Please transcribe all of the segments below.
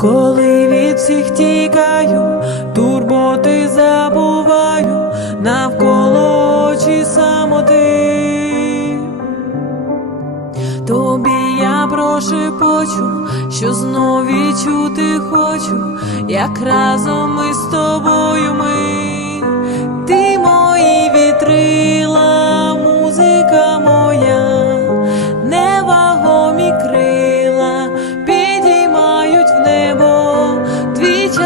коли від всіх тікаю, турботи забуваю, навколо очі самоти. Тобі я прошепочу, що знов відчути хочу, як разом ми з тобою ми,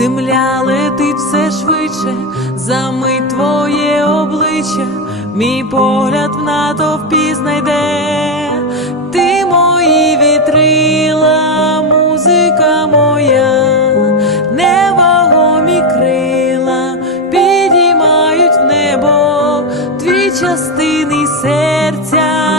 Земля летить все швидше, за мить твоє обличчя, мій погляд в натовпі знайде. Ти мої вітрила, музика моя, невагомі крила підіймають в небо дві частини серця,